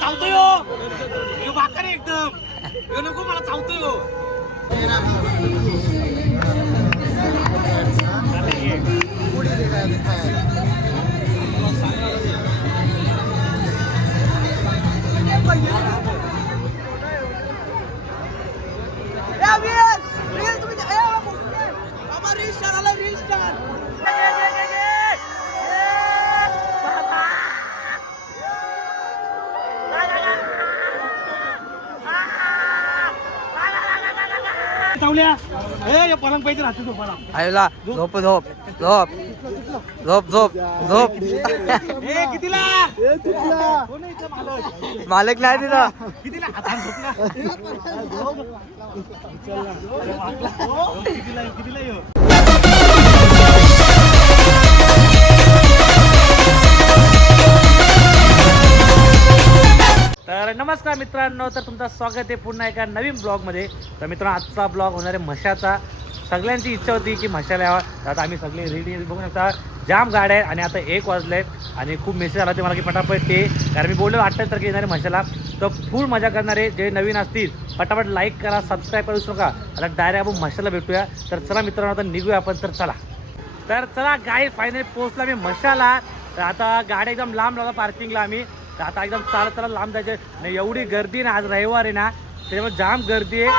चालतोय भाकर एकदम नको मला चालतोय पलंग पाहिजे राहते झोपाला आईला झोप झोप झोप झोप झोप झोप कितीला मालक नाही तिथं कितीला तर नमस्कार मित्रांनो, तर तुमचं स्वागत आहे पुन्हा एका नवीन ब्लॉगमध्ये. तर मित्रांनो, आजचा ब्लॉग होणार आहे म्हशाचा. सगळ्यांची इच्छा होती की म्हशाला यावं, तर आता आम्ही सगळे रेडी बघू शकता. जाम गाड्या आहेत आणि आता 1 वाजले आणि खूप मेसेज आला ते मला की पटापट ते, कारण मी बोललो 28 तारखेला येणार आहे म्हशाला. तर फुल मजा करणार आहे. जे नवीन असतील पटापट लाईक करा, सबस्क्राईब करू नका. आता डायरेक्ट आपण म्हशाला भेटूया. तर चला मित्रांनो, आता निघूया आपण. तर चला गाई फायनली पोहोचला मी म्हशाला. तर आता गाड्या एकदम लांब लावला पार्किंगला आम्ही. तर आता एकदम चालत लांब जायचे नाही, एवढी गर्दी ना. आज रविवार आहे ना, त्याच्यामुळे जाम गर्दी आहे.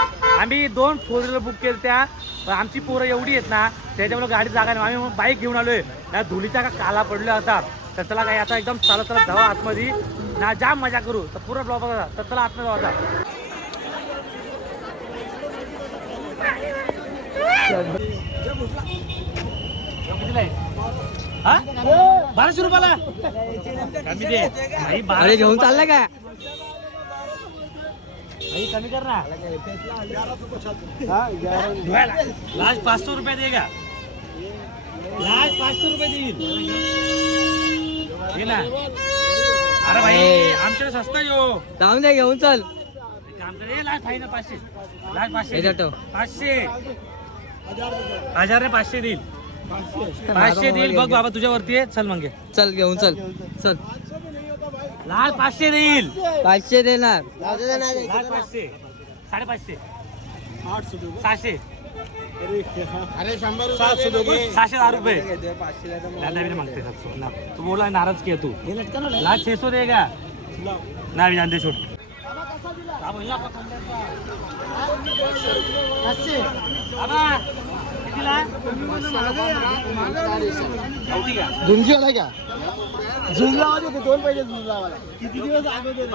आम्ही 2 4 व्हीलर बुक केल्या त्या, पण आमची पोरं एवढी आहेत ना, त्याच्यामुळे गाडी जागा नाही. आम्ही बाईक घेऊन आलोय ना, धुलीचा का काला पडलो होता. तर चला काय आता एकदम चालत जाऊ आतमध्ये ना, जाम मजा करू. तर पुरा ब्लॉग बघा. तर चला आतमध्ये जाऊ आता. हा 1200 रुपयाला अरे घेऊन चाललाय का? कमी कर ना. लास्ट 500 रुपये देगा. लास्ट 500 रुपये देईल ना. अरे भाई आमच्याकडे स्वस्त येऊ जाऊन दे, घेऊन चल. लास्ट आहे ना 500. लास्ट 500 500 1000 500 देईल. 500 देईल बघ बाबा, तुझ्यावरती आहे. चल मग चल घेऊन चल चल. लाल 500 देईल. 500 देणार. लाल 500 550 600. अरे 100 600 रुपये मागते. तू बोला नाराज की तू. लाल 600 देगा नाही जान दे छोट. झुंजी आला का? झुंज लावायचे होते 2 पाहिजे. झुंज लावायला किती दिवस अगोदर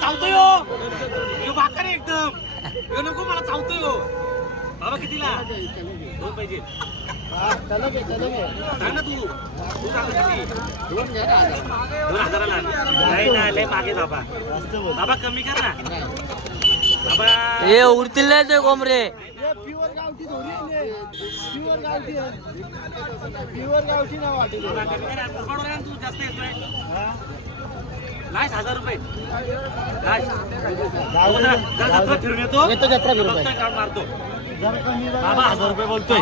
चावतोय भाकर एकदम नको मला चावतोय बाबा. कितीला 2 पाहिजे. सांग ना तू सांग किती. 2000ला नाही ना, लय मागे बाबा. बाबा कमी कर ना बाबा. हे उडतील नाही ते कोंबरे. प्युअर गावठी धोरी, प्युअर गावठी प्युअर गावठी ना वाटत. तू जास्त येतोय. लास्ट 1000 रुपये. फिरून येतो जत्रा फिरून मारतो बाबा. 1000 रुपये बोलतोय.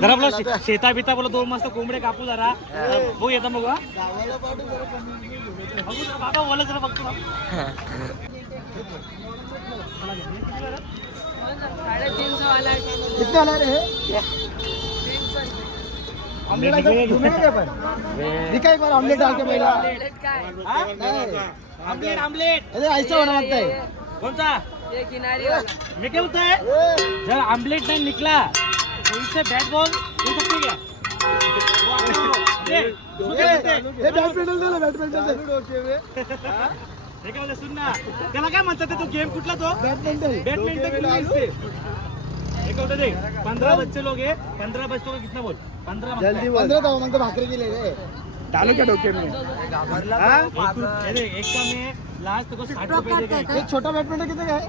जरा शेता बिता बोला 2 मस्त कोंबडे कापू जरा. बघू येतं मग बाबा बोला जरा बघतो. किती आला रे? दिखाई बार ऑमलेट डाल के पहिला. आमलेट अरे ऐसा होना लगता है. कोणता मैं क्या बोलता है जब आमलेट नहीं निकला तो इससे बैट बॉल खेल सकते क्या बॅडमिंटन दे ना, बॅडमिंटन दे. हे काय बोलतो सुन ना त्याला काय म्हणतात ते तो गेम कुठला तो बॅडमिंटन बैडमिंटन के लिए इससे एक होता देख 15 बच्चे लोग हैं 15 बच्चों का कितना बोल 15 जल्दी 15 तो मग तो भाकरी केले रे. डालो क्या डोके में. एक का में लास्ट को 60 रुपए देगा एक छोटा बॅडमिंटन किती काय.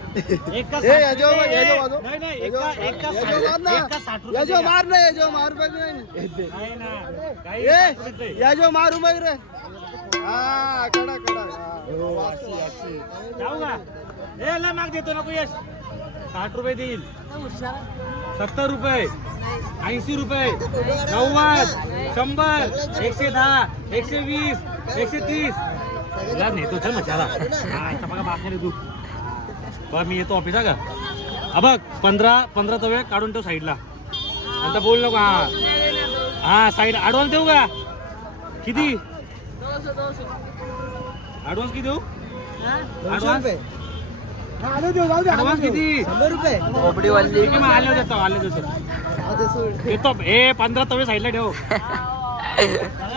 एक का ए, ये जो वाजो. नहीं नहीं एक का ये जो मार ना. 60 ये जो रुपए मार ना, ये जो मार बघ नाही. नहीं ना काही ए, 60 रुपये. या जो मारू मग रे. हा कडा कडा. जाऊ का ए लय माग देतो नको यश 60 रुपये देईल 70 रुपये 80 रुपये 90 100 110 120 130 तुला नेतो चल मचाला आता बघा बाहेर तू बघ मी येतो ऑफिस का बघ 15 तवे काढून ठेव साईडला आता बोल नको हा साईड ॲडव्हान्स देऊ का किती ॲडव्हान्स किती देऊ ॲडव्हान्स आलो देऊ जाऊ दे. ॲडव्हान्स किती 100 रुपये. खोपडी वाजली ठीक आहे, मग आले देतो येतो ए 15 तवे साईडला ठेव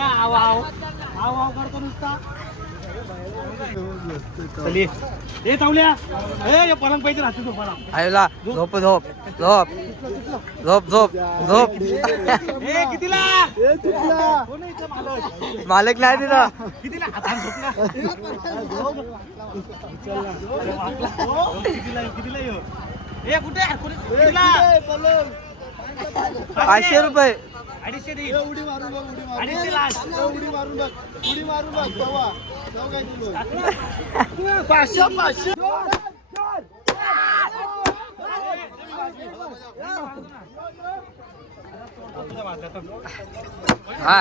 आव आव आव आव करतो नुसता चल ये. ए तावल्या ए पलंग पाहिजे राहते झोपाला आयला झोप झोप झोप झोप झोप झोप ए कितीला ए चुकला. कोण आहे इथं मालक मालक नाही तिथं कितीला आता झोपला कितीला येऊ ए कुठे कितीला ए, पलंग. 500 रुपये 250 ए, देईल उडी मारून बघ, उडी मारून. 250 लास्ट ए, उडी मारून बघ, उडी मारून बघ. तेव्हा काय किलो. 500. हा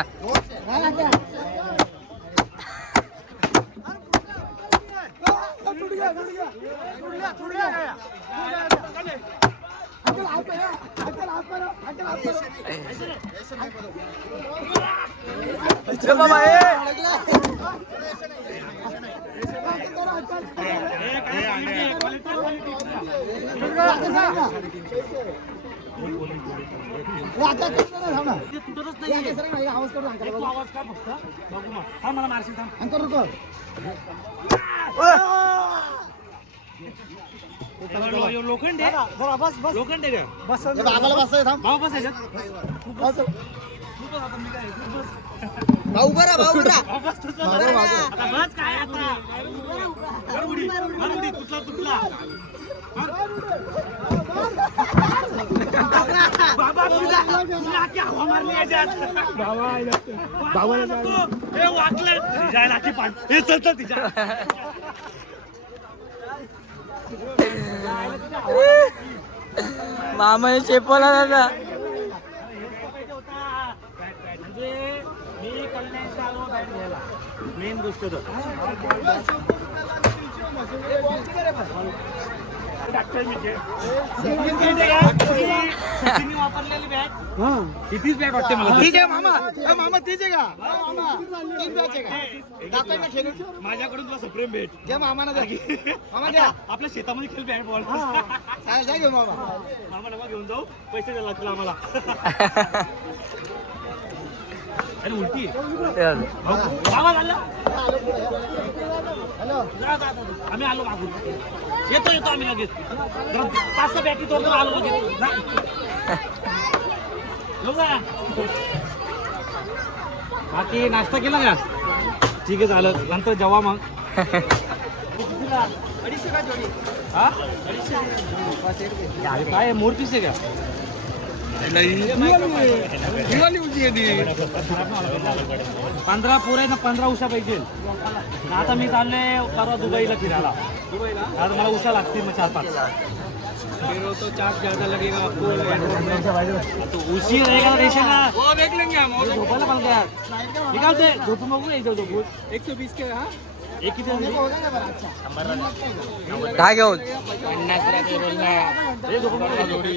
ए बाबा तुटतच नाही आवाज करून तू आवाज का फक्त बघू मग थांब मला मारशील थांब अंकर रुको. लोखंड आहे जरा बस बस लोखंड आहे का बस. आम्हाला बसाय थांब. भाऊ बस ह्याच्यात बस. तू बस आता मी काय तू बस भाऊ करा, भाऊ करा. भाऊ बस तूच बस. मागं, मागं. आता बस काय आता मार उडी तुटला तुटला बाबा तुला अख्खी हवा मारली याच्यात भावाला नको. ए वाकलं जायला अख्खी पाण हे चल तिच्या मामाने चेपवला दादा म्हणजे मी कल्याणशी आलो बॅट घ्यायला मेन गोष्ट तर सचिनने वापरलेली बॅट कितीच बॅट वाटते मला ठीक आहे मामा. मामा तीच आहे का. तीन बॅच आहे का. दाखव ना खेळून. माझ्याकडून तुला सुप्रीम भेट घ्या मामाना द्या. मामा द्या. आता आपल्या शेतामध्ये खेळ बॅट बॉल चालेल, द्या घेऊ मामा. मामा नका घेऊन जाऊ पैसे द्यायला लागतील आम्हाला अरे उलटी आवाज आला हॅलो. आम्ही आलो मागून येतो आम्ही लगेच 5-6 बॅटी तोडून आलो लगेच बाकी नाश्ता केला का ठीक आहे झालं नंतर जेव्हा मग 250 का जोडी. हा काय मूर्तीच आहे का दिवाळी होती आहे ती. 15 पुरे ना 15 उषा पाहिजे आता मी चाललोय परवा दुबईला फिरायला आता मला उषा लागतील मग 4-5 तो चार्ज ज्यादा लगेगा आपको. तो उशी रहेगा रेशेला वो देख लेंगे हम. झोपायला पाहिजे यार निकालते झोपून बघू एक झोपून 120 के. हाँ एक किती झाली? काय घेऊन 50 रुपये बोल ना. हे झोपून बघ जोडी.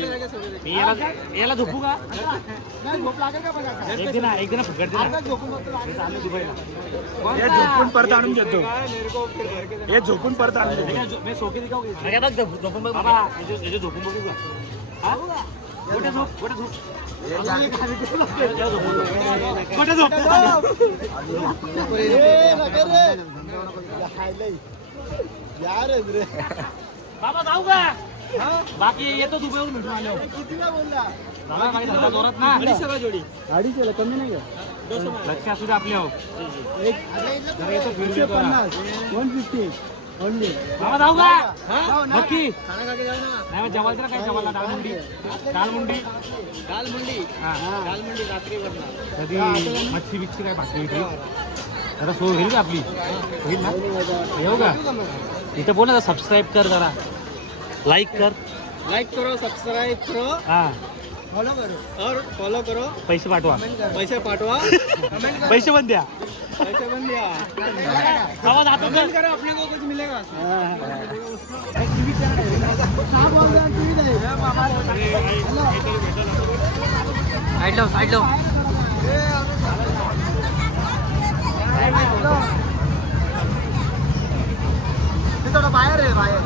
मी याला झोपू का? एक दिन फुकट दे ना. मी चाललो दुबईला. हे झोपून परत आणून देतो. हे झोपून परत आणून देतो. मी सोके दिखाऊ का? झोपून बघ बाबा. याचे झोपून बघू का? हा? कुठे झोप? कुठे झोप? कुठे झोप? यार रे बाबा जाऊ का? बाकी येतो दुबईवरून भेटून आलो. कितीला बोलला? झाला काही धंदा जोरात ना. जोडी 250 कमी नाही का? लक्ष असू दे आपल्या. जरा येतो फिरून येतो ना. 150 ओनली. बाबा जाऊ का? नक्की नाही मग जेवायचं ना काय जेवायला? दालमुंडी रात्री कधी मच्छी बिच्छी काय भाकरी बिकरी आता सोय होईल का आपली? होईल ना? येऊ का? इथं बोल ना सबस्क्राईब कर जरा लाईक करो सब्सक्राइब करो हा फॉलो करो और फॉलो करो. पैसे पाठवा पैसे पाठवा. पैसे पण द्या पैसे पण द्या. आवाज आतो कर करो अपने को कुछ मिलेगा. साईड लो थोडं बाहेर आहे बाहेर.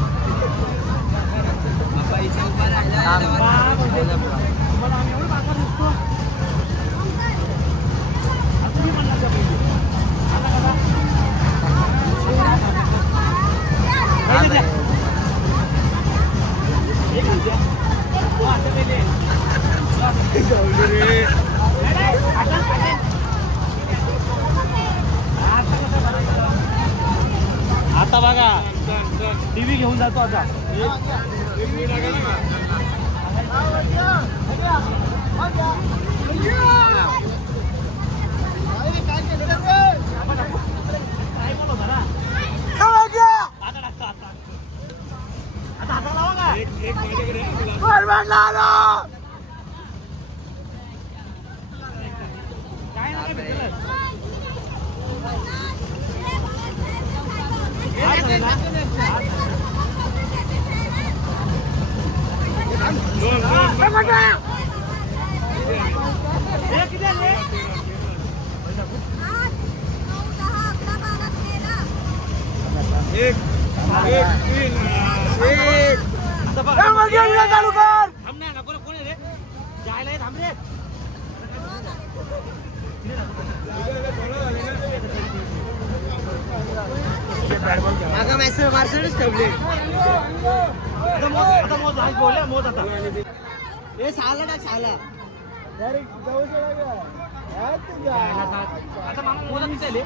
आता बघा टीव्ही घेऊन जातो आता. कोण रे जायला थांब रे. मागा मार्सेडीज ठेवली. आता मोज आता हे साला टाक साला. आता मामा मोजा किती आले?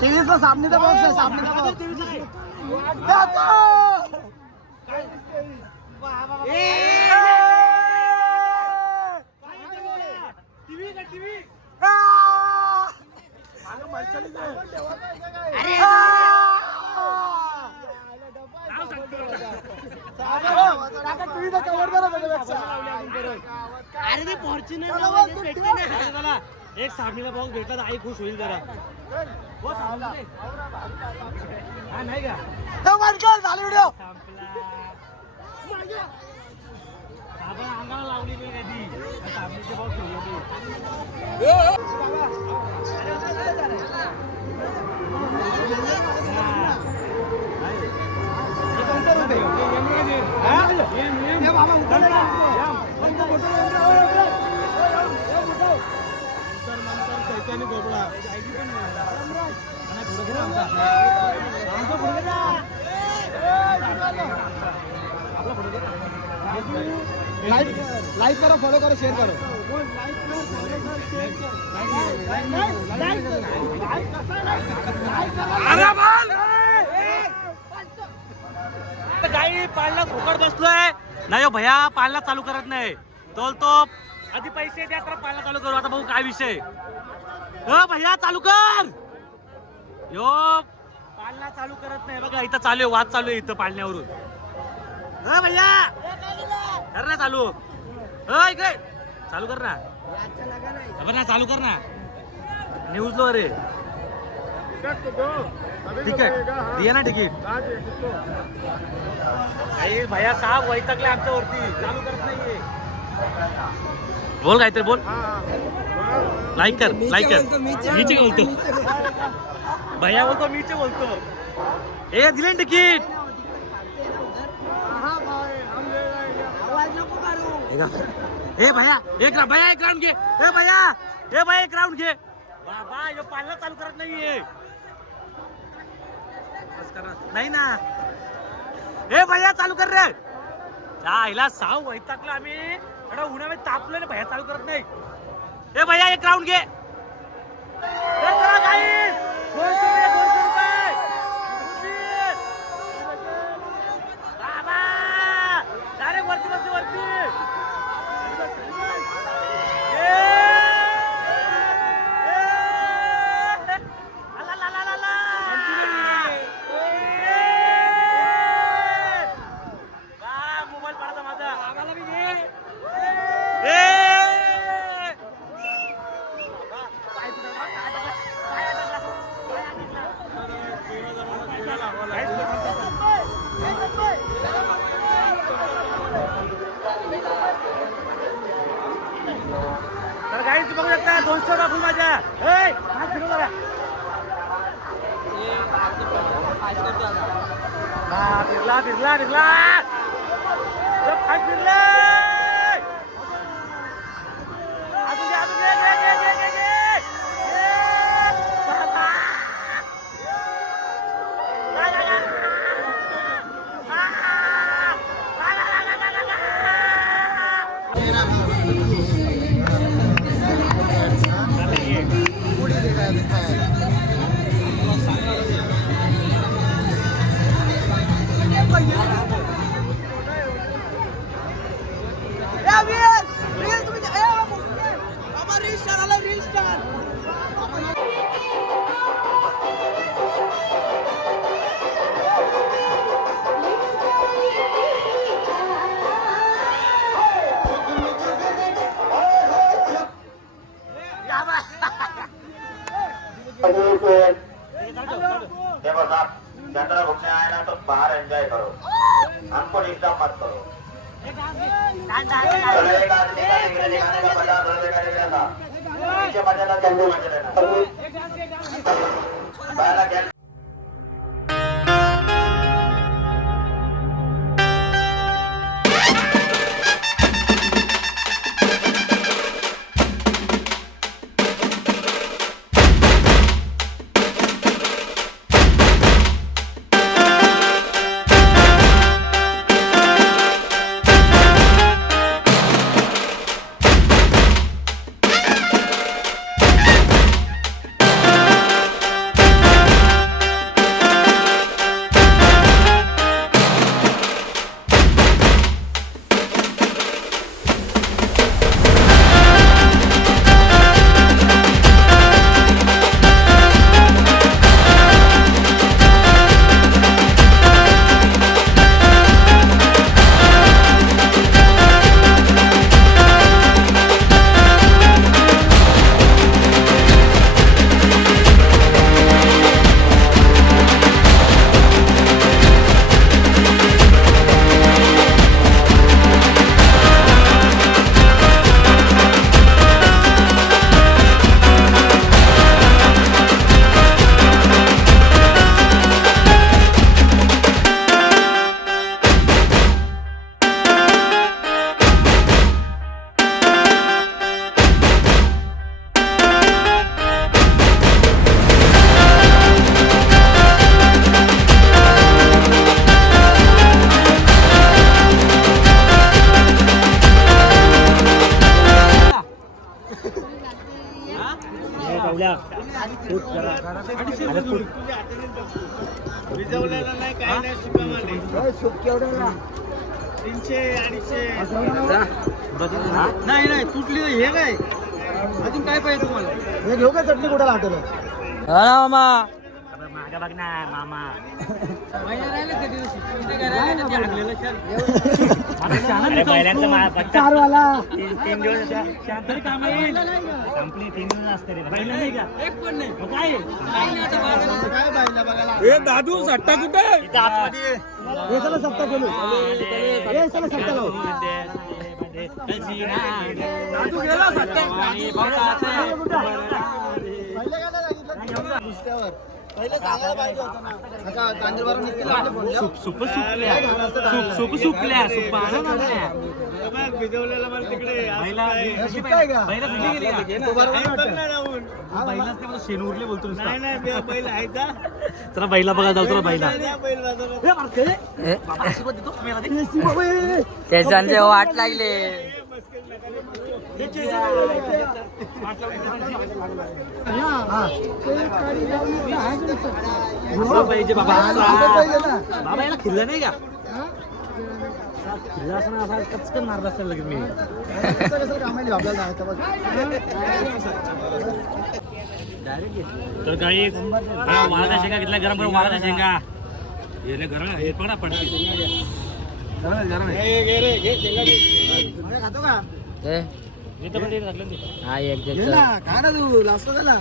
23 ला सामनेचा बॉक्स आहे. सामनेचा बॉक्स. अरे ते फॉर्च्युनर एक सामनेला बॉक्स भेटला तर आई खुश होईल जरा. हा नाही का संपला. आपण अंगाला लावली नाही कधी सामनेचे बॉक्स लाईक करो, फॉलो करो, शेअर करो. गाई पाळला फुकट बसलोय नाही. भैया पाळला चालू करत नाही. तो आधी पैसे द्या तर पाळला चालू करू. आता भाऊ काय विषय भैया चालू कर. यो पाळला चालू करत नाही बघा. इथं चालू आहे, वाद चालू आहे इथं पाळण्यावरून. भैया कर ना चालू. इकडे चालू कर ना. ना चालू कर ना. न्यूज लो रे तिकीट दिया ना तिकीट काही भैया साहेब वैतकले आमच्यावरती चालू करत नाहीये. बोल काहीतरी बोल लाईक कर नीचे बोलतो भैया बोलतो मीचे बोलतो. ए दिले ना तिकीट ए भैया एक राउंड घे ए भैया एक राउंड घे बाबा यो पालना चालू करत नाहीये. नाही ना ए भैया चालू कर रे हिला साव वैतागलो आम्ही एवढा उन्हामध्ये तापलोय ना भैया चालू करत नाही. ए भैया एक राउंड घे तर चला guys, 200 रुपये बाबा डायरेक्ट वरती बसली वरती. ए, ए, आला, ला, ला, ला, ला. ए, बा, मोबाईल पडायचा माझा. आम्हाला बी घे. ए पाय तुटला, पाय अडकला, पाय अडकला, पाय अडकला. तर गाईज तुम्ही बघू शकता 200 रुपये माझ्या. ए, हात फिरव जरा. हा, फिरला फिरला फिरला फास्ट फिरला. अजून घे, अजून घे, घे, घे, घे, घे, घे. ए, बाबा. ला, ला, ला. आ, ला, ला, ला, ला, ला, ला. देखो साहब जंगल घूमने आए ना तो बाहर एंजॉय करो, हमको डिस्टर्ब मत करो. चलो एक आदमी का इंग्रेजी गाने का 50 रुपए का ले लेना, नीचे बजेगा जल्दी बजे लेना. पहला क्या भिजवलेला नाही काय नाही सुका माने केवढ्याला 300 250 नाही नाही तुटली हे काय अजून काय पाहिजे तुम्हाला हे घेऊ का चटणी कुठे हॉटेल मामा बघ ना मामा चारवाला 3 दिवस तरी काम येईल संपली 3 दिवस असते रे बैल नाही का एक पण नाही मग काय काय बाईला बघायला ए दादू सट्टा कुठे इथं आतमध्ये हे चला सप्ता केलो हे चला सप्ता लावू दादू गेला सट्टा नुसत्यावर पहिले सांगायला पाहिजे होतं ना आता कांदरबारा निघतील आपल्या फोनला सुप सुपल्या सुप भिजवलेला मला तिकडे बैला शिकाय का बैला सुटली गेली का तो बरोबर वाटतं. हा बैलाच ते मला शेण उरले बोलतो नुसता. नाही बैल आहे का चला बैला बघा जाऊ चला बैला बैल बाजारात. ए, मारते रे. बाबा, आशीर्वाद देतो मेला दे. त्याच्याने वाट लागले असं पाहिजे बाबा असं. बाबा याला खिल्लं नाही का खिल्ला असं ना असा कचकन मारला असेल लगेच मी तर काही वाळाचा शेंगा घेतला गरम करून वाळाचा शेंगा हे गरम हे पडा पडते खातो का इथं पण ते घातलं ते. हा एक घे ना खा ना तू लास्ट ना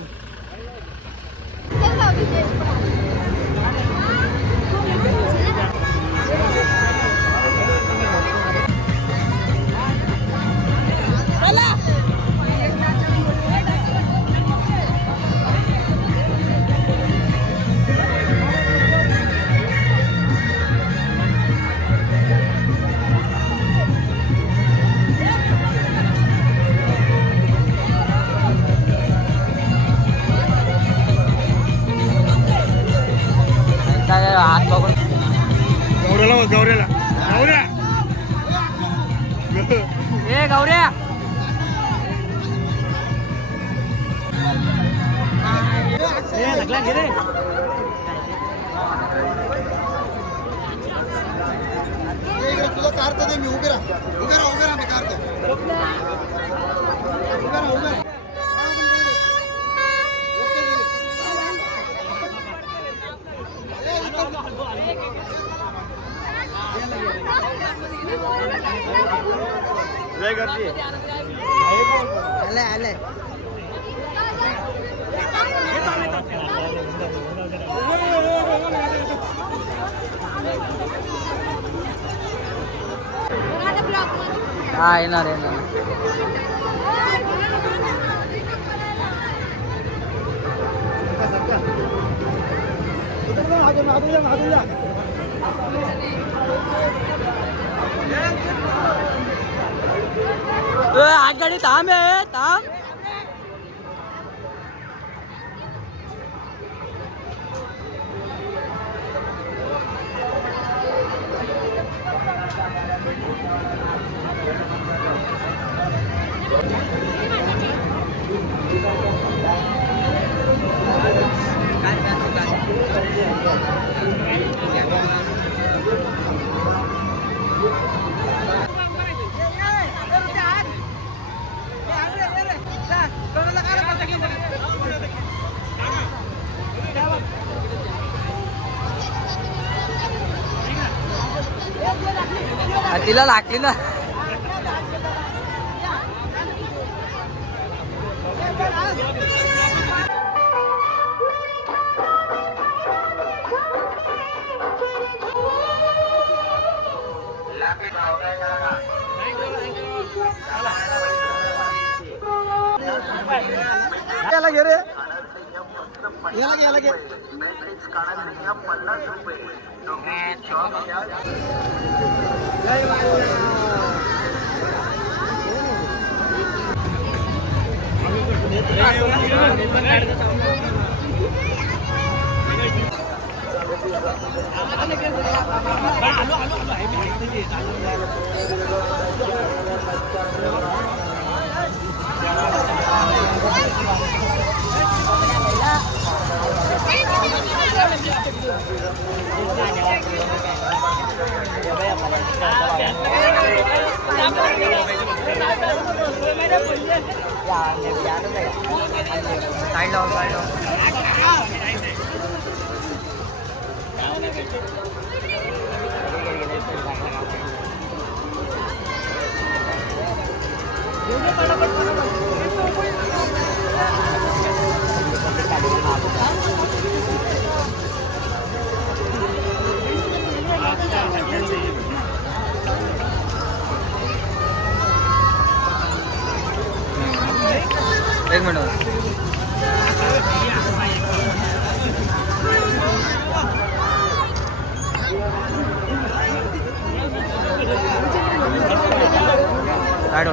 हात बघून गौऱ्याला ए गौऱ्या ए, लागला घे रे. तुला कारतो दे मी उभे राहा मी कारतो उभे राहा आले हा येणार आगगाडी थांब आहे थांब तिला लागली ना याला घे रे याला घे एक मिनिट काय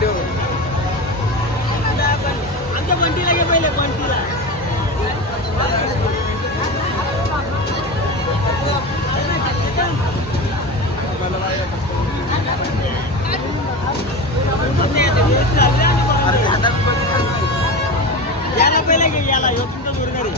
डोळ आमच्या बंटीला घे पहिले बंटीला याला पहिले घे याला ह्यो तुमचा दुर्गारी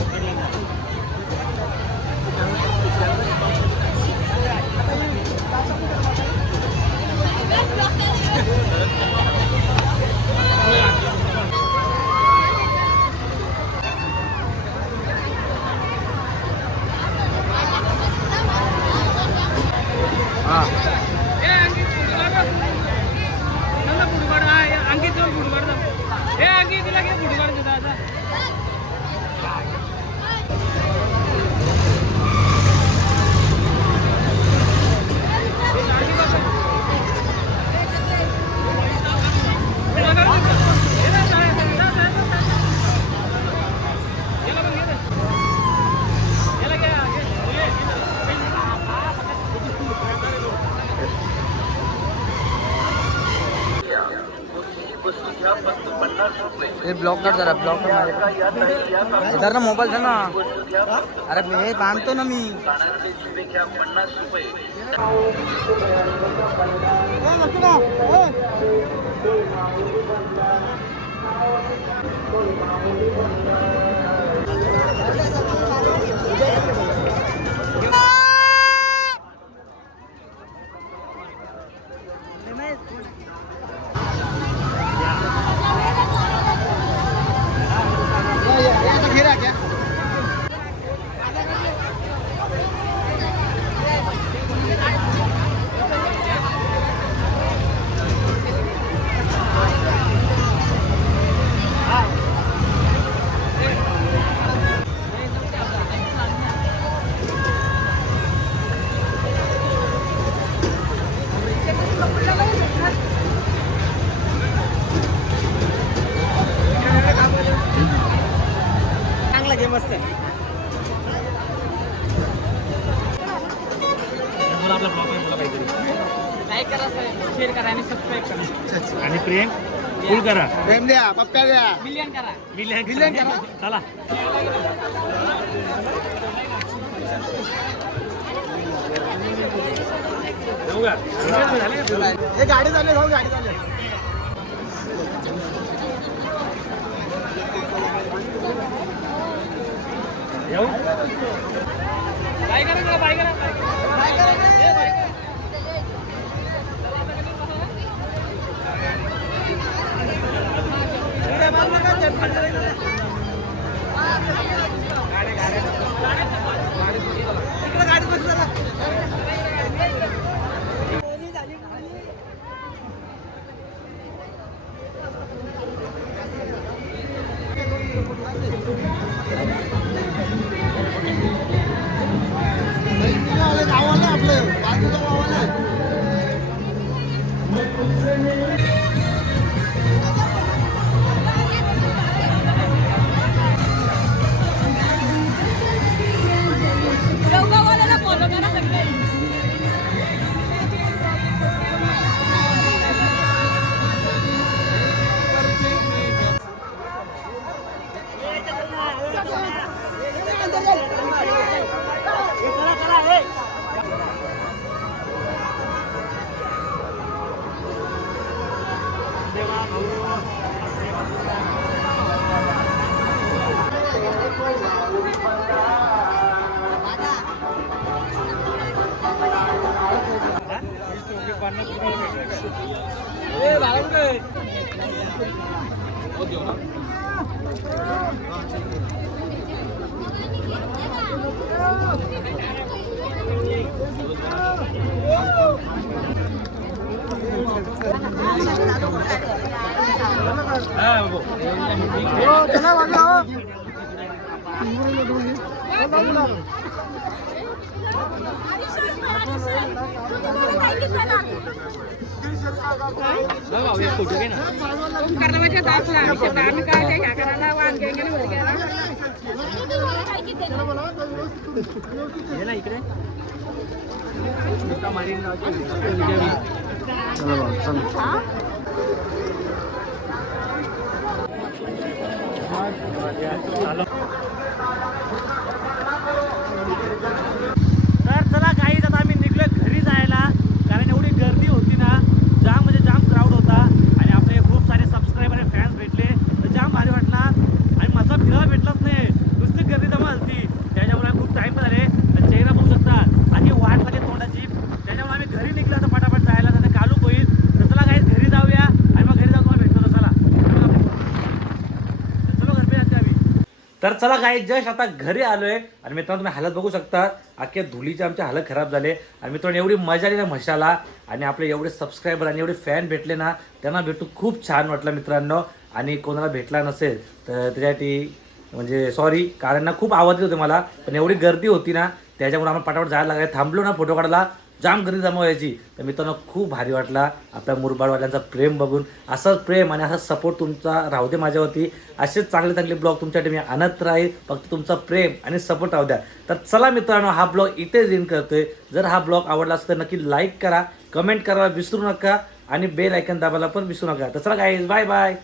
ब्लॉक कर जरा ब्लॉक कर इधर ना मोबाईल था ना अरे हे बांधतो ना मी घेरा क्या मस्त आहे आपला ब्लॉग बोला काहीतरी लाईक करा शेअर करा आणि सबस्क्राईब करा आणि प्रेम फुल करा प्रेम द्या पप्प्या द्या मिलियन करा मिलियन करा चला हे गाडी चालली भाऊ गाडी चालली येऊ बाय करा बाय करा बाय करा गाडी तर चला काही आता आम्ही निघलोय घरी जायला, कारण एवढी गर्दी होती ना, जाम म्हणजे जाम क्राऊड होता आणि आपले खूप सारे सबस्क्रायबर आणि फॅन्स भेटले, तर जाम भारी वाटला आणि मजा फिरायला भेटलाच नाही, नुसती गर्दी जमा झाली. त्याच्यामुळे खूप टाईम झाले, तर चेहरा बघू शकता आणि वाट लागेल तोंडाची. त्याच्यामुळे आम्ही घरी निघलो आता फटाफट जायला, तर कालूक होईल. तर चला काही घरी जाऊया आणि मग घरी जाऊन तुम्हाला भेटतो. चला चलो घर पे जाते आम्ही. तर चला काही जस्ट आता घरी आलोय आणि मित्रांनो तुम्ही हालत बघू शकता, अख्ख्या धुलीचे आमचे हालत खराब झाले. आणि मित्रांनो एवढी मजा आली ना म्हशाला, आणि आपले एवढे सबस्क्रायबर आणि एवढे फॅन भेटले ना, त्यांना भेटून खूप छान वाटलं मित्रांनो. आणि कोणाला भेटला नसेल तर त्याच्यासाठी म्हणजे सॉरी, कारण ना खूप आवाज येत होते मला, पण एवढी गर्दी होती ना त्याच्यामुळे आम्हाला पटापट जायला लागायला. थांबलो ना फोटो काढायला, जाम गर्दी जमा व्हायची. तर मित्रांनो खूप भारी वाटला आपल्या मुरबाडवाल्यांचा प्रेम बघून. असंच प्रेम आणि असा सपोर्ट तुमचा राहू दे माझ्यावरती. असेच चांगले चांगले ब्लॉग तुमच्यासाठी मी आणत राहील, फक्त तुमचा प्रेम आणि सपोर्ट राहू द्या. तर चला मित्रांनो, हा ब्लॉग इथेच एंड करतोय. जर हा ब्लॉग आवडला असेल तर नक्की लाईक करा, कमेंट करायला विसरू नका आणि बेल आयकन दाबायला पण विसरू नका. तर चला गाईज, बाय बाय.